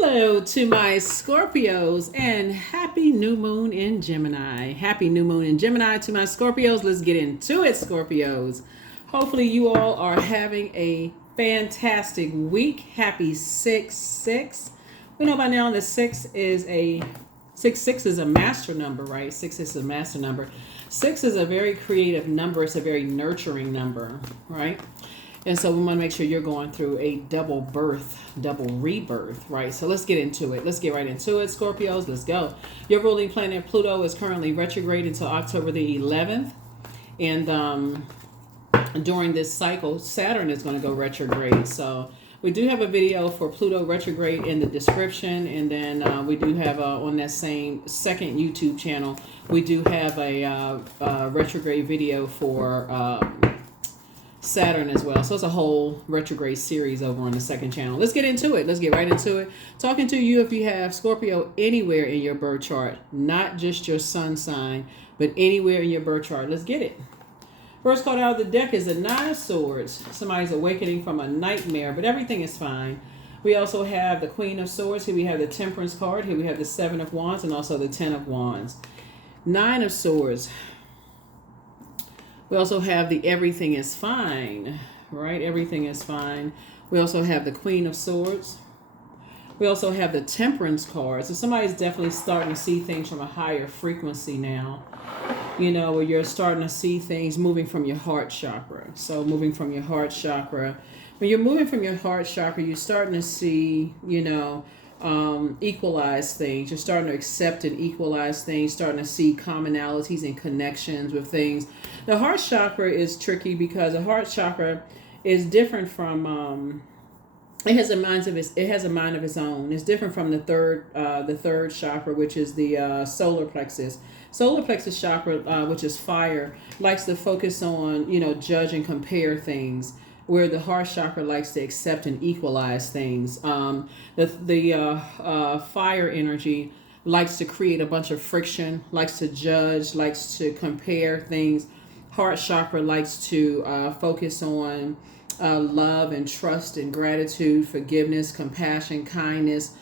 Hello to my Scorpios and happy new moon in Gemini. Happy new moon in Gemini to my Scorpios. Let's get into it, Scorpios. Hopefully, you all are having a fantastic week. Happy 6-6. We know by now that 6 is a master number, right? 6 is a master number. 6 is a very creative number. It's a very nurturing number, right? And so we want to make sure you're going through a double birth, double rebirth, right? So let's get into it. Let's get right into it, Scorpios. Let's go. Your ruling planet Pluto is currently retrograde until October the 11th. And during this cycle, Saturn is going to go retrograde. So we do have a video for Pluto retrograde in the description. And then we do have on that same second YouTube channel, we do have a retrograde video for Saturn as well. So it's a whole retrograde series over on the second channel. Let's get into it. Let's get right into it. Talking to you if you have Scorpio anywhere in your birth chart, not just your sun sign, but anywhere in your birth chart. Let's get it. First card out of the deck is the Nine of Swords. Somebody's awakening from a nightmare, but everything is fine. We also have the Queen of Swords. Here we have the Temperance card. Here we have the Seven of Wands and also the Ten of Wands. Nine of Swords. We also have the Everything is Fine, right? Everything is fine. We also have the Queen of Swords. We also have the Temperance card. So somebody's definitely starting to see things from a higher frequency now. You know, where you're starting to see things moving from your heart chakra. So moving from your heart chakra. When you're moving from your heart chakra, you're starting to see, equalize things. You're starting to accept and equalize things, starting to see commonalities and connections with things. The heart chakra is tricky because the heart chakra is different from it has a mind of its own. It's different from the third chakra, which is the solar plexus. Solar plexus chakra, which is fire, likes to focus on, judge and compare things, where the heart chakra likes to accept and equalize things. The fire energy likes to create a bunch of friction, likes to judge, likes to compare things. Heart chakra likes to focus on love and trust and gratitude, forgiveness, compassion, kindness,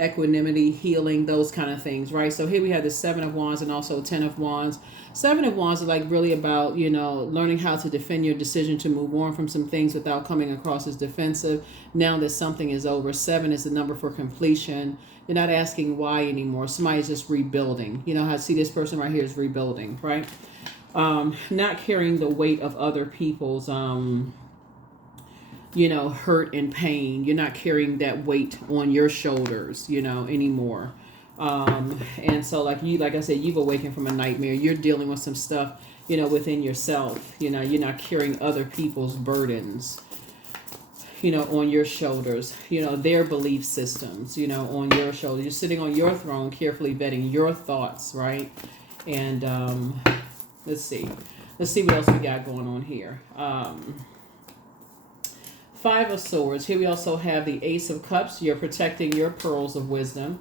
equanimity, healing, those kind of things, right? So here we have the Seven of Wands and also Ten of Wands. Seven of Wands is like really about, learning how to defend your decision to move on from some things without coming across as defensive. Now that something is over, 7 is the number for completion. You're not asking why anymore. Somebody's just rebuilding. You know how I see this person right here is rebuilding, right? Not carrying the weight of other people's hurt and pain. You're not carrying that weight on your shoulders, anymore. And so like I said, you've awakened from a nightmare. You're dealing with some stuff, within yourself. You're not carrying other people's burdens, on your shoulders, their belief systems, on your shoulders. You're sitting on your throne, carefully vetting your thoughts, right? And let's see what else we got going on here. Five of Swords. Here we also have the Ace of Cups. You're protecting your pearls of wisdom.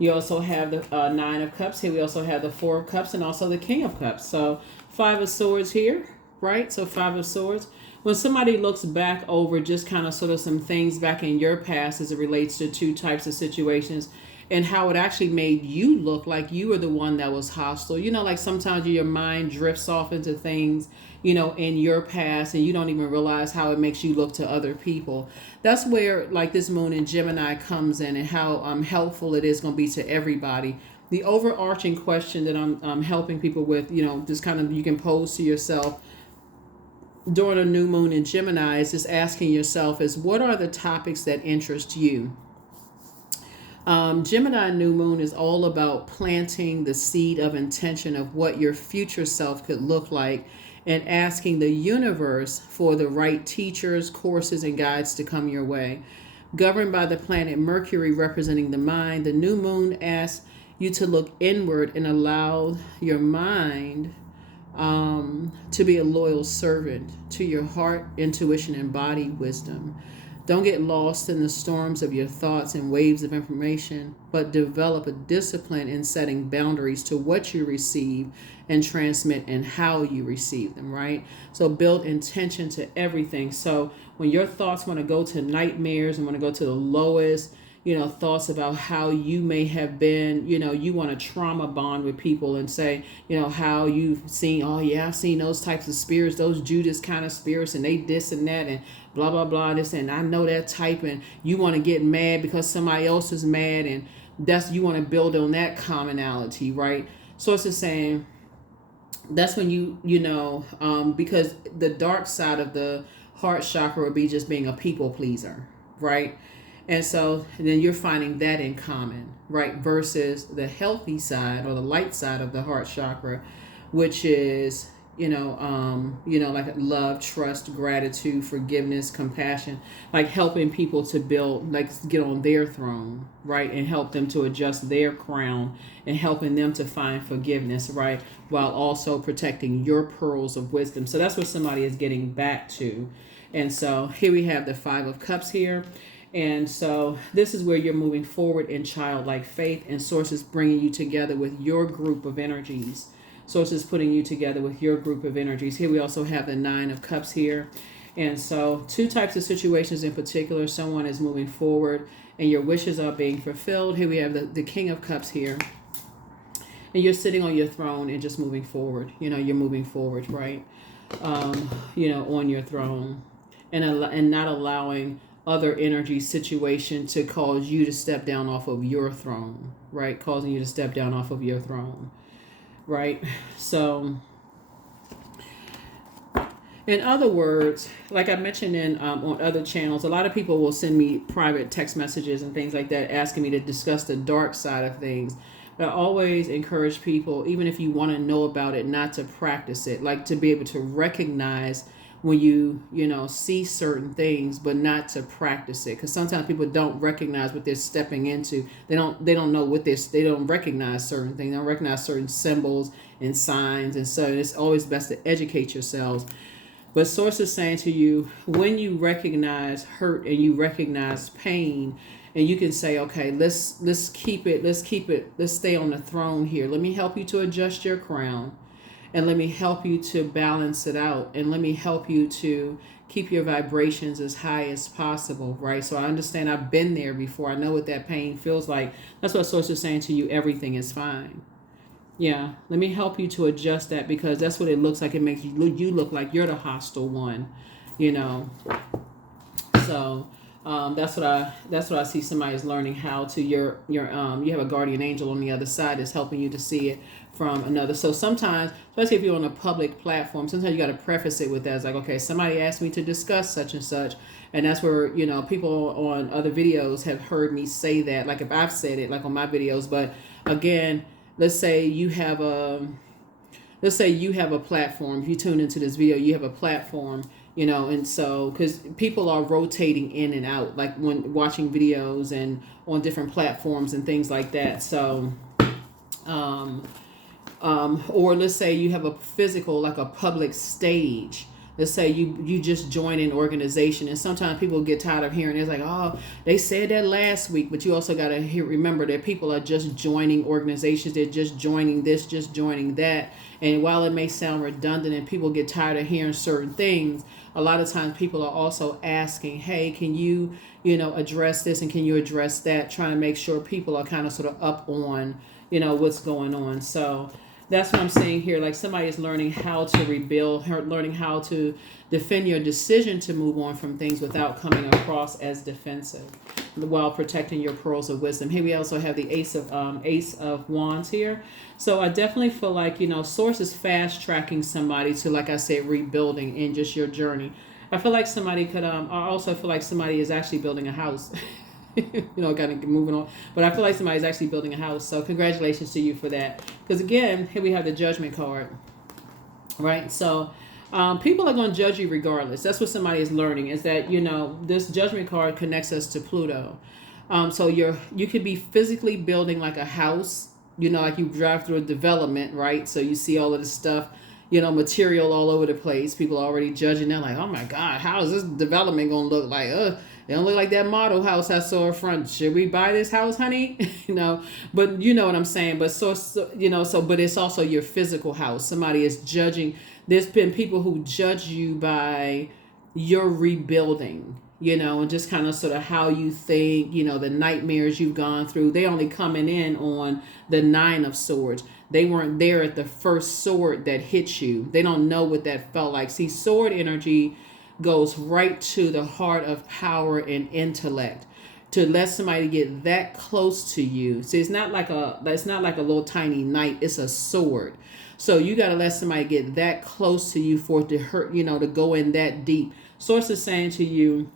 You also have the Nine of Cups. Here we also have the Four of Cups and also the King of Cups. So Five of Swords here, right? So Five of Swords. When somebody looks back over just kind of sort of some things back in your past as it relates to two types of situations and how it actually made you look like you were the one that was hostile. Like sometimes your mind drifts off into things, in your past, and you don't even realize how it makes you look to other people. That's where like this moon in Gemini comes in and how helpful it is going to be to everybody. The overarching question that I'm helping people with, just kind of you can pose to yourself during a new moon in Gemini is just asking yourself is what are the topics that interest you? Gemini new moon is all about planting the seed of intention of what your future self could look like and asking the universe for the right teachers, courses, and guides to come your way. Governed by the planet Mercury representing the mind, the new moon asks you to look inward and allow your mind to be a loyal servant to your heart, intuition, and body wisdom. Don't get lost in the storms of your thoughts and waves of information, but develop a discipline in setting boundaries to what you receive and transmit and how you receive them, right? So build intention to everything. So when your thoughts want to go to nightmares and want to go to the lowest, thoughts about how you may have been, you want to trauma bond with people and say, how you've seen, oh yeah, I've seen those types of spirits, those Judas kind of spirits, and they this and that and blah blah blah this, and I know that type, and you want to get mad because somebody else is mad, and you want to build on that commonality, right? So it's just saying that's when because the dark side of the heart chakra would be just being a people pleaser, right? And so then you're finding that in common, right? Versus the healthy side or the light side of the heart chakra, which is, like love, trust, gratitude, forgiveness, compassion, like helping people to build, like get on their throne, right? And help them to adjust their crown and helping them to find forgiveness, right? While also protecting your pearls of wisdom. So that's what somebody is getting back to. And so here we have the 5 of Cups here. And so this is where you're moving forward in childlike faith, and Source is bringing you together with your group of energies. Source is putting you together with your group of energies. Here we also have the 9 of Cups here. And so 2 types of situations in particular. Someone is moving forward and your wishes are being fulfilled. Here we have the King of Cups here. And you're sitting on your throne and just moving forward. You're moving forward, right? On your throne. And not allowing other energy situation to cause you to step down off of your throne, right? Causing you to step down off of your throne, right? So, in other words, like I mentioned on other channels, a lot of people will send me private text messages and things like that asking me to discuss the dark side of things. But I always encourage people, even if you want to know about it, not to practice it, like to be able to recognize when you see certain things, but not to practice it, because sometimes people don't recognize what they're stepping into. They don't know what they don't recognize certain things. They don't recognize certain symbols and signs, and so it's always best to educate yourselves. But Source is saying to you, when you recognize hurt and you recognize pain, and you can say, okay, let's keep it, let's stay on the throne here. Let me help you to adjust your crown. And let me help you to balance it out. And let me help you to keep your vibrations as high as possible, right? So I understand, I've been there before. I know what that pain feels like. That's what Source is saying to you. Everything is fine. Yeah, let me help you to adjust that, because that's what it looks like. It makes you look like you're the hostile one, So that's what I see. Somebody is learning how to you have a guardian angel on the other side that's helping you to see it from another. So sometimes, especially if you're on a public platform, sometimes you got to preface it with that. It's like, okay, somebody asked me to discuss such and such, and that's where people on other videos have heard me say that, like if I've said it like on my videos. But again, let's say you have a platform. If you tune into this video, you have a platform, and so, because people are rotating in and out, like when watching videos and on different platforms and things like that. So, or let's say you have a physical, like a public stage. Let's say you just join an organization, and sometimes people get tired of hearing it's like, oh, they said that last week, but you also got to remember that people are just joining organizations. They're just joining this, just joining that. And while it may sound redundant and people get tired of hearing certain things, a lot of times people are also asking, hey, can you, address this, and can you address that? Trying to make sure people are kind of sort of up on, what's going on. So that's what I'm saying here. Like somebody is learning how to rebuild, learning how to defend your decision to move on from things without coming across as defensive, while protecting your pearls of wisdom. Here we also have the Ace of Wands here. So I definitely feel like, Source is fast tracking somebody to, like I said, rebuilding in just your journey. I feel like somebody could, I also feel like somebody is actually building a house. Kind of moving on. But I feel like somebody's actually building a house. So congratulations to you for that. Because again, here we have the Judgment card. Right? So people are going to judge you regardless. That's what somebody is learning, is that, this Judgment card connects us to Pluto. So you could be physically building like a house, like you drive through a development, right? So you see all of this stuff, material all over the place. People are already judging. They're like, oh my God, how is this development going to look like? They don't look like that model house I saw in front. Should we buy this house, honey? But you know what I'm saying. But but it's also your physical house. Somebody is judging. There's been people who judge you by your rebuilding. and just kind of sort of how you think, the nightmares you've gone through. They only coming in on the 9 of Swords. They weren't there at the first sword that hit you. They don't know what that felt like. See, sword energy goes right to the heart of power and intellect. To let somebody get that close to you. See, it's not like a little tiny knight. It's a sword. So you got to let somebody get that close to you for it to hurt, to go in that deep. Source is saying to you,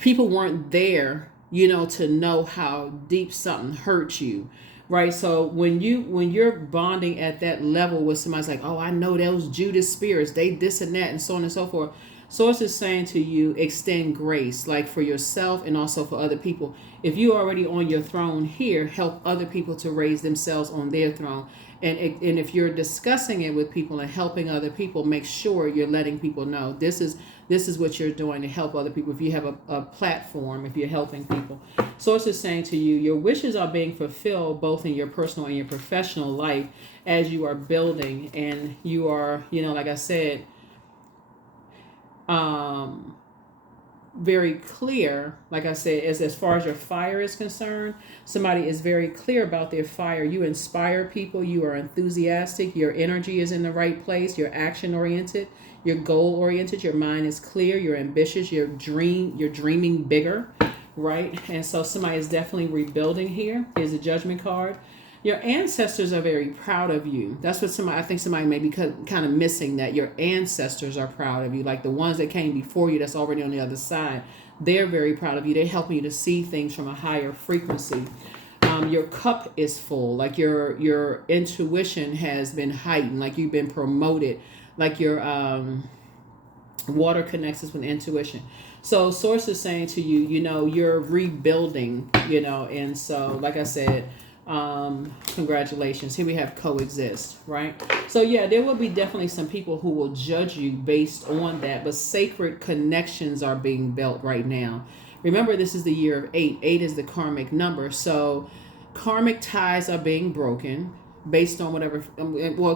people weren't there, to know how deep something hurt you. Right. So when you're bonding at that level with somebody's like, oh, I know those Judas spirits, they this and that and so on and so forth. Source is saying to you, extend grace, like for yourself and also for other people. If you're already on your throne here, help other people to raise themselves on their throne. And if you're discussing it with people and helping other people, make sure you're letting people know this is what you're doing to help other people. If you have a platform, if you're helping people. Source is saying to you, your wishes are being fulfilled both in your personal and your professional life as you are building. And you are, like I said, very clear, like I said, as far as your fire is concerned. Somebody is very clear about their fire. You inspire people. You are enthusiastic. Your energy is in the right place. You're action oriented. You're goal oriented. Your mind is clear. You're ambitious. You're dreaming bigger, right? And so somebody is definitely rebuilding here. Here's a Judgment card. Your ancestors are very proud of you. That's what I think somebody may be kind of missing, that your ancestors are proud of you. Like the ones that came before you that's already on the other side. They're very proud of you. They're helping you to see things from a higher frequency. Your cup is full. Like your intuition has been heightened. Like you've been promoted. Like your water connects us with intuition. So source is saying to you, you're rebuilding, and so like I said, congratulations. Here we have coexist, right? So yeah, there will be definitely some people who will judge you based on that, but sacred connections are being built right now. Remember, this is the year of 8. 8 is the karmic number. So karmic ties are being broken based on whatever,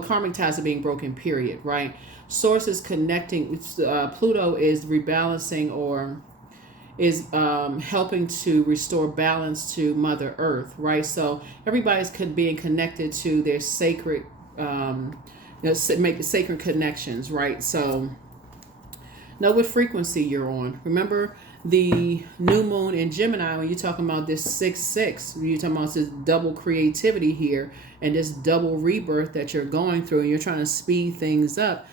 karmic ties are being broken, period, right? Source is connecting, Pluto is rebalancing or is helping to restore balance to Mother Earth, right? So everybody's being connected to their sacred, make sacred connections, right? So know what frequency you're on. Remember the new moon in Gemini, when you're talking about this 6-6, you're talking about this double creativity here and this double rebirth that you're going through, and you're trying to speed things up.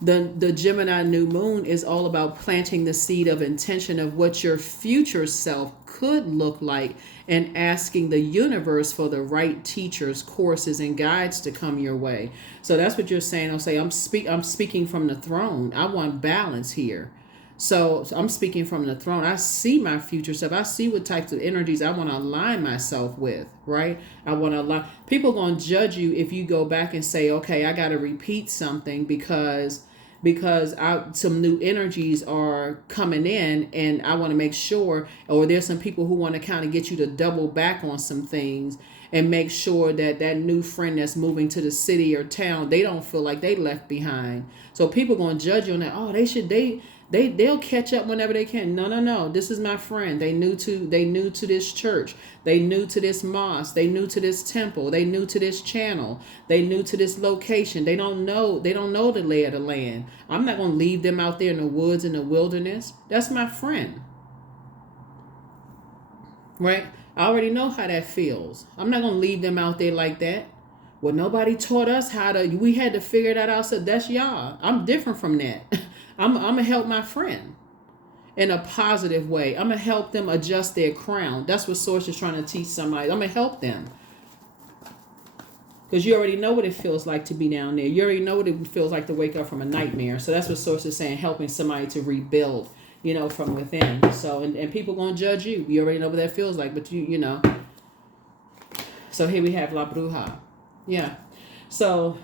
The Gemini new moon is all about planting the seed of intention of what your future self could look like and asking the universe for the right teachers, courses, and guides to come your way. So that's what you're saying. I'll say, I'm speaking from the throne. I want balance here. So I'm speaking from the throne. I see my future self. I see what types of energies I want to align myself with, right? I want to align. People are going to judge you if you go back and say, okay, I got to repeat something because some new energies are coming in, and I want to make sure, or there's some people who want to kind of get you to double back on some things and make sure that new friend that's moving to the city or town, they don't feel like they left behind. So people going to judge you on that. Oh, they'll catch up whenever they can. No. This is my friend. They new to this church. They new to this mosque. They new to this temple. They new to this channel. They new to this location. They don't know the lay of the land. I'm not going to leave them out there in the woods, in the wilderness. That's my friend. Right? I already know how that feels. I'm not going to leave them out there like that. Well, nobody taught us we had to figure that out. So that's y'all. I'm different from that. I'm going to help my friend in a positive way. I'm going to help them adjust their crown. That's what Source is trying to teach somebody. I'm going to help them. Because you already know what it feels like to be down there. You already know what it feels like to wake up from a nightmare. So that's what Source is saying, helping somebody to rebuild, from within. So, and people going to judge you. You already know what that feels like, but you know. So here we have La Bruja. Yeah. So,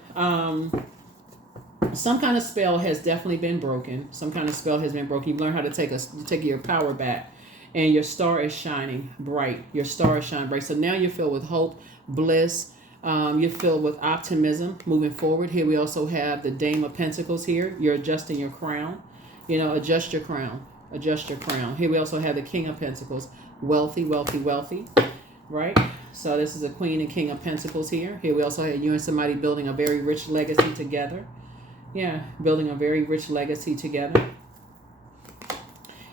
some kind of spell has definitely been broken. Some kind of spell has been broken. You've learned how to take your power back. And your star is shining bright. Your star is shining bright. So now you're filled with hope, bliss. You're filled with optimism moving forward. Here we also have the Dame of Pentacles here. You're adjusting your crown. You know, adjust your crown. Adjust your crown. Here we also have the King of Pentacles. Wealthy, wealthy, wealthy. Right? So this is the Queen and King of Pentacles here. Here we also have you and somebody building a very rich legacy together. Yeah, building a very rich legacy together.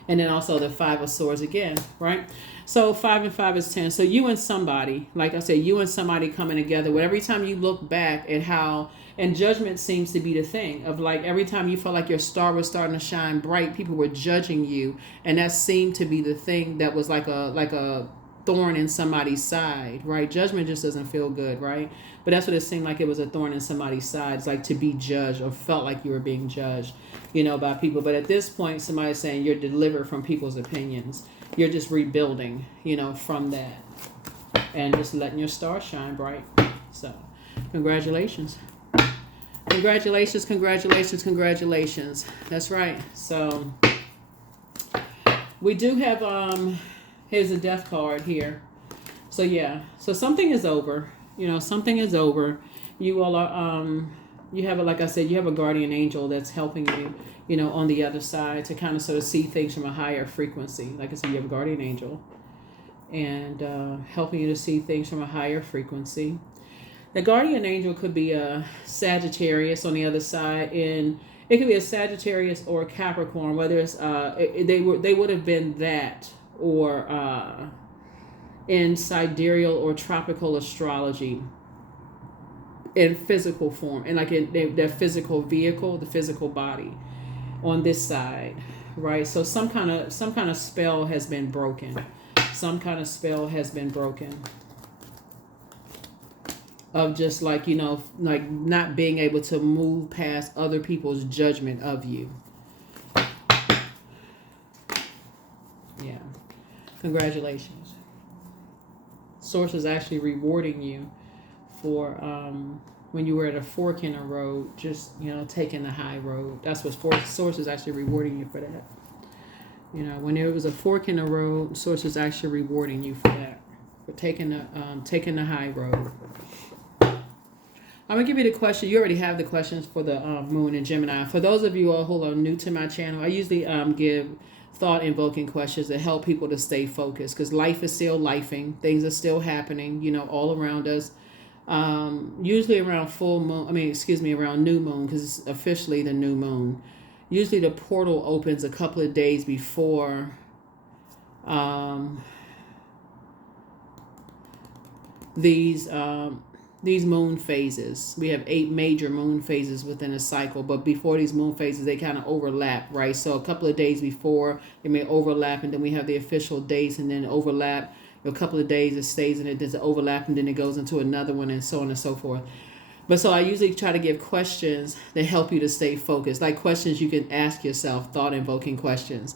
And then also the Five of Swords again, right? So 5 and 5 is 10. So you and somebody, like I said, you and somebody coming together. But every time you look back at how, and judgment seems to be the thing of like every time you felt like your star was starting to shine bright, people were judging you, and that seemed to be the thing that was like a thorn in somebody's side, right? Judgment just doesn't feel good, right? But that's what it seemed like. It was a thorn in somebody's side. It's like to be judged or felt like you were being judged, you know, by people. But at this point, somebody's saying you're delivered from people's opinions. You're just rebuilding, you know, from that and just letting your star shine bright. So congratulations. Congratulations, congratulations, congratulations. That's right. So we do have, here's a death card here. So yeah, so something is over. You know, something is over. You all are, you have, like I said, you have a guardian angel that's helping you, you know, on the other side to kind of sort of see things from a higher frequency. Like I said, you have a guardian angel and helping you to see things from a higher frequency. The guardian angel could be a Sagittarius on the other side, and it could be a Sagittarius or a Capricorn, whether it's they would have been that or in sidereal or tropical astrology in physical form, and like in their physical vehicle, the physical body on this side, right? So some kind of spell has been broken. Some kind of spell has been broken of just like, you know, like not being able to move past other people's judgment of you. Yeah. Congratulations. Source is actually rewarding you for when you were at a fork in a road, just, you know, taking the high road. That's what Source is actually rewarding you for that. You know, when there was a fork in the road, Source is actually rewarding you for that, for taking the high road. I'm going to give you the question. You already have the questions for the Moon and Gemini. For those of you all who are new to my channel, I usually give thought-invoking questions that help people to stay focused, because life is still lifing. Things are still happening, you know, all around us. Usually around around new moon, because it's officially the new moon. Usually the portal opens a couple of days before these moon phases. We have 8 major moon phases within a cycle, but before these moon phases, they kind of overlap, right? So a couple of days before, it may overlap, and then we have the official dates, and then overlap. A couple of days, it stays in it, there's an overlap, and then it goes into another one, and so on and so forth. But so I usually try to give questions that help you to stay focused, like questions you can ask yourself, thought-invoking questions.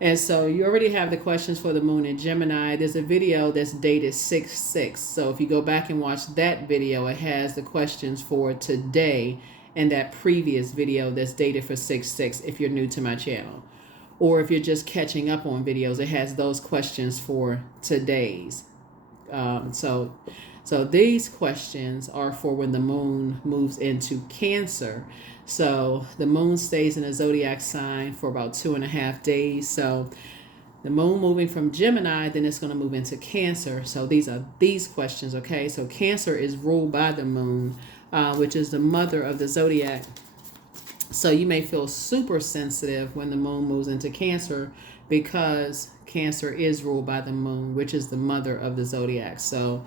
And so you already have the questions for the Moon in Gemini. There's a video that's dated 6/6. So if you go back and watch that video, it has the questions for today and that previous video that's dated for 6/6 if you're new to my channel. Or if you're just catching up on videos, it has those questions for today's. So these questions are for when the moon moves into Cancer. So the moon stays in a zodiac sign for about 2.5 days. So the moon moving from Gemini, then it's going to move into Cancer. So these are these questions, okay? So Cancer is ruled by the moon, which is the mother of the zodiac. So you may feel super sensitive when the moon moves into Cancer, because Cancer is ruled by the moon, which is the mother of the zodiac. So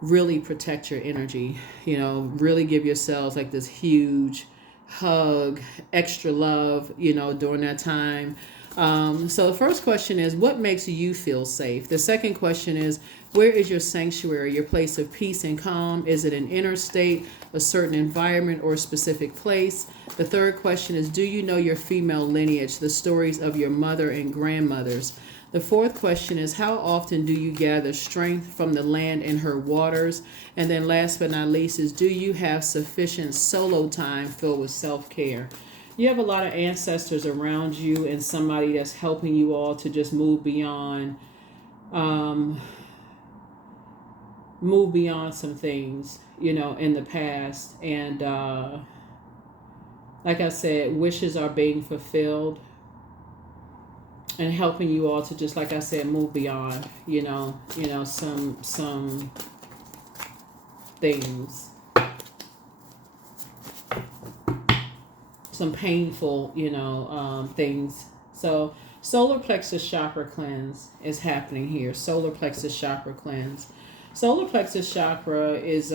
really protect your energy, you know, really give yourselves like this huge hug, extra love, you know, during that time. So the first question is, what makes you feel safe? The second question is, where is your sanctuary, your place of peace and calm? Is it an inner state, a certain environment, or a specific place? The third question is, do you know your female lineage, the stories of your mother and grandmothers? The fourth question is, how often do you gather strength from the land and her waters? And then last but not least is, do you have sufficient solo time filled with self-care? You have a lot of ancestors around you and somebody that's helping you all to just move beyond some things, you know, in the past. And Like I said, wishes are being fulfilled and helping you all to just, like I said, move beyond, some things, some painful, things. So solar plexus chakra cleanse is happening here. Solar plexus chakra cleanse. Solar plexus chakra is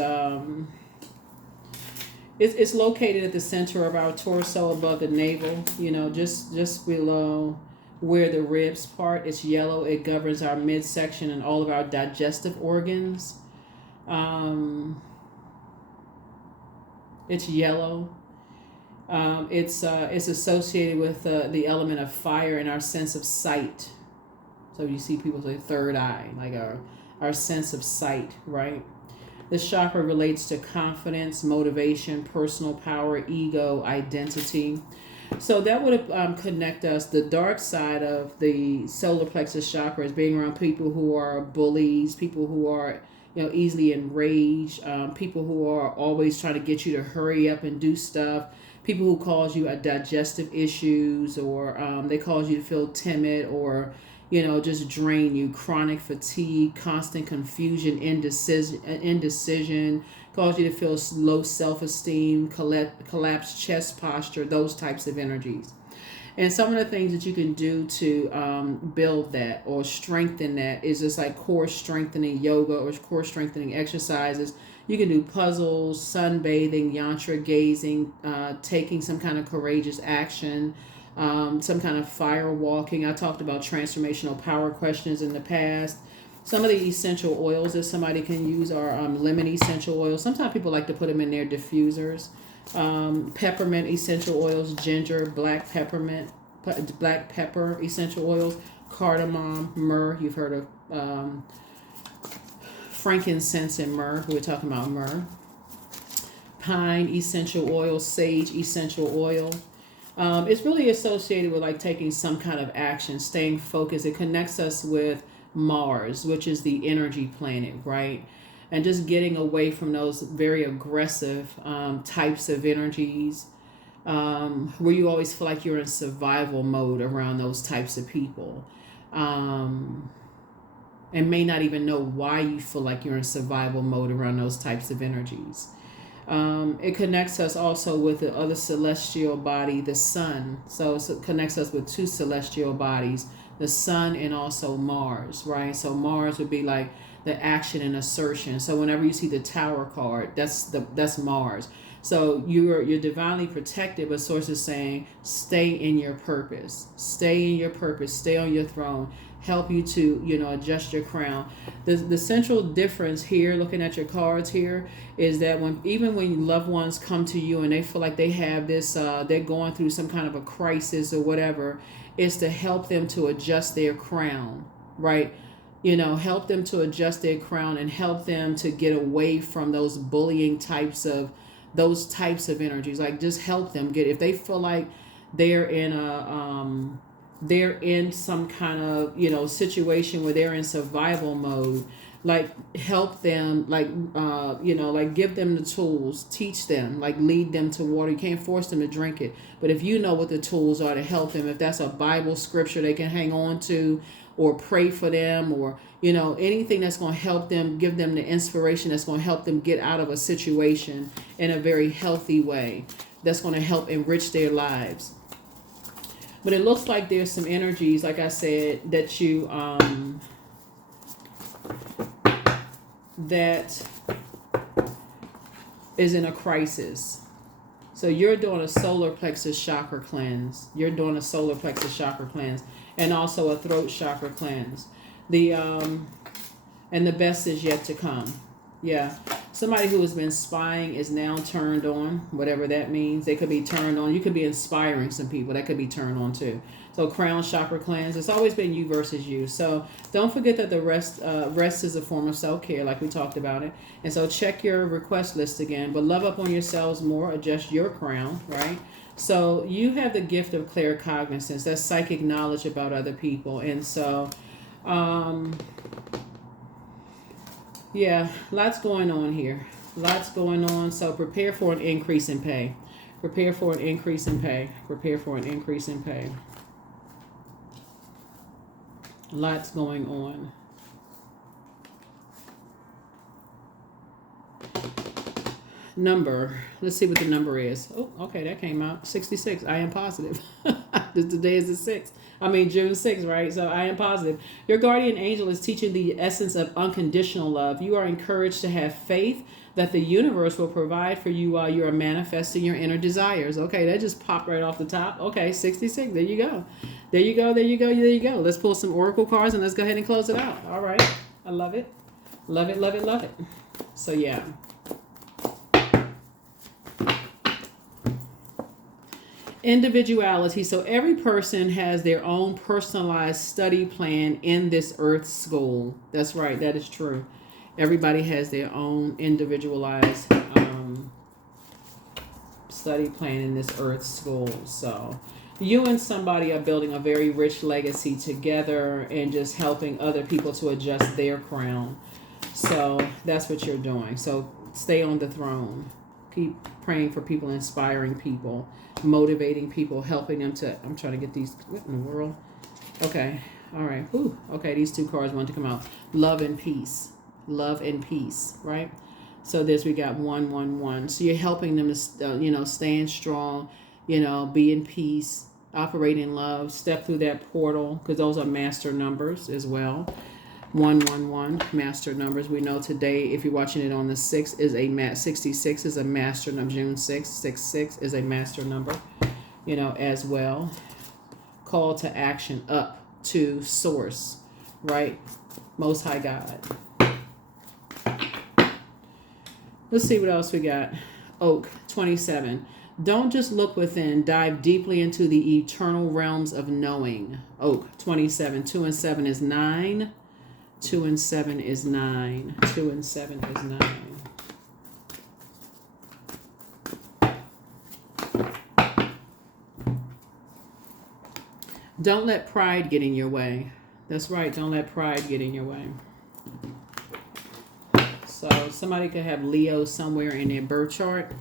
it's located at the center of our torso, above the navel. Just below where the ribs part. It's yellow. It governs our midsection and all of our digestive organs. It's yellow. It's associated with the element of fire and our sense of sight. So you see people say third eye, like our sense of sight, right? This chakra relates to confidence, motivation, personal power, ego, identity. So that would connect us. The dark side of the solar plexus chakra is being around people who are bullies, people who are easily enraged, people who are always trying to get you to hurry up and do stuff, people who cause you digestive issues, or they cause you to feel timid, or just drain you. Chronic fatigue, constant confusion, indecision, cause you to feel low self-esteem, collapsed chest posture, those types of energies. And some of the things that you can do to build that or strengthen that is just like core strengthening yoga or core strengthening exercises. You can do puzzles, sunbathing, yantra gazing, taking some kind of courageous action, some kind of fire walking. I talked about transformational power questions in the past. Some of the essential oils that somebody can use are lemon essential oils. Sometimes people like to put them in their diffusers. Peppermint essential oils, ginger, black pepper essential oils, cardamom, myrrh. You've heard of frankincense and myrrh. We're talking about myrrh. Pine essential oil, sage essential oil. It's really associated with like taking some kind of action, staying focused. It connects us with Mars, which is the energy planet, right? And just getting away from those very aggressive types of energies, where you always feel like you're in survival mode around those types of people, and may not even know why you feel like you're in survival mode around those types of energies. It connects us also with the other celestial body, the sun. So it connects us with two celestial bodies, the sun and also Mars, right? So Mars would be like the action and assertion. So whenever you see the Tower card, that's Mars. So you're divinely protected, but Source is saying stay in your purpose. Stay in your purpose. Stay on your throne. Help you to adjust your crown. The central difference here, looking at your cards here, is that even when loved ones come to you and they feel like they have this, they're going through some kind of a crisis or whatever, is to help them to adjust their crown, right? Help them to adjust their crown and help them to get away from those bullying types of energies. Like just help them if they feel like they're in some kind of situation where they're in survival mode, like help them, like give them the tools, teach them, like lead them to water. You can't force them to drink it, but if you know what the tools are to help them, if that's a Bible scripture they can hang on to, or pray for them, or anything that's going to help them, give them the inspiration that's going to help them get out of a situation in a very healthy way, that's going to help enrich their lives. But it looks like there's some energies, like I said, that you that is in a crisis. So you're doing a solar plexus chakra cleanse. You're doing a solar plexus chakra cleanse, and also a throat chakra cleanse. And the best is yet to come. Yeah. Somebody who has been spying is now turned on, whatever that means. They could be turned on. You could be inspiring some people. That could be turned on too. So crown chakra cleanse. It's always been you versus you. So don't forget that the rest is a form of self-care, like we talked about it. And so check your request list again. But love up on yourselves more. Adjust your crown, right? So you have the gift of claircognizance. That's psychic knowledge about other people. And so... yeah, lots going on here. Lots going on. So prepare for an increase in pay. Prepare for an increase in pay. Prepare for an increase in pay. Lots going on. Number. Let's see what the number is. Oh, okay, that came out. 66. I am positive. Today is the 6th. June 6th, right? So I am positive. Your guardian angel is teaching the essence of unconditional love. You are encouraged to have faith that the universe will provide for you while you are manifesting your inner desires. Okay, that just popped right off the top. Okay, 66. There you go. There you go. There you go. There you go. Let's pull some oracle cards and let's go ahead and close it out. All right. I love it. Love it, love it, love it. So, yeah. Individuality. So every person has their own personalized study plan in this earth school. That's right. That is true. Everybody has their own individualized study plan in this earth school. So you and somebody are building a very rich legacy together and just helping other people to adjust their crown. So that's what you're doing. So stay on the throne. Keep praying for people, inspiring people, motivating people, helping them to, I'm trying to get these, what in the world? Okay. All right. Ooh, okay. These two cards want to come out. Love and peace. Love and peace. Right. So we got 111. So you're helping them to, stand strong, be in peace, operate in love, step through that portal, because those are master numbers as well. 111 master numbers. We know today, if you're watching it on the 6th, is 66 is a master number. June 6th, 66 is a master number, as well. Call to action up to source, right? Most High God. Let's see what else we got. Oak, 27. Don't just look within, dive deeply into the eternal realms of knowing. Oak, 27. 2 and 7 is 9. 2 and 7 is 9. 2 and 7 is 9. Don't let pride get in your way. That's right. Don't let pride get in your way. So somebody could have Leo somewhere in their birth chart.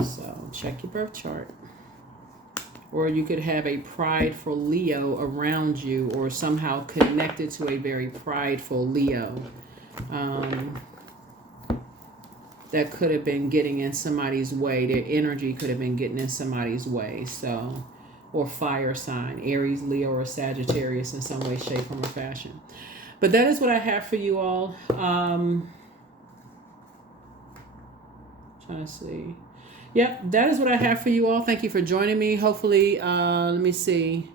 So check your birth chart. Or you could have a prideful Leo around you or somehow connected to a very prideful Leo. That could have been getting in somebody's way. Their energy could have been getting in somebody's way. So, or fire sign, Aries, Leo, or Sagittarius in some way, shape, form, or fashion. But that is what I have for you all. Trying to see. Yep, that is what I have for you all. Thank you for joining me. Hopefully, let me see.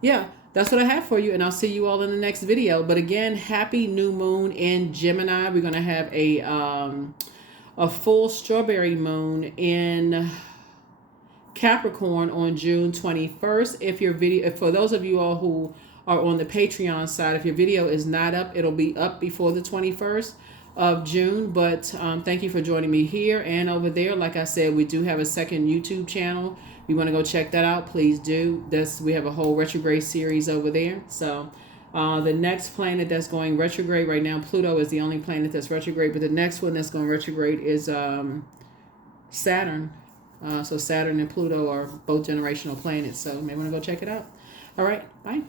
Yeah, that's what I have for you, and I'll see you all in the next video. But again, happy new moon in Gemini. We're going to have a full strawberry moon in Capricorn on June 21st. If for those of you all who are on the Patreon side, if your video is not up, it'll be up before the 21st of June. But thank you for joining me here and over there. Like I said, we do have a second YouTube channel. If you want to go check that out, please do. We have a whole retrograde series over there. So the next planet that's going retrograde right now, Pluto is the only planet that's retrograde, but the next one that's going retrograde is Saturn. So Saturn and Pluto are both generational planets. So you may want to go check it out. All right. Bye.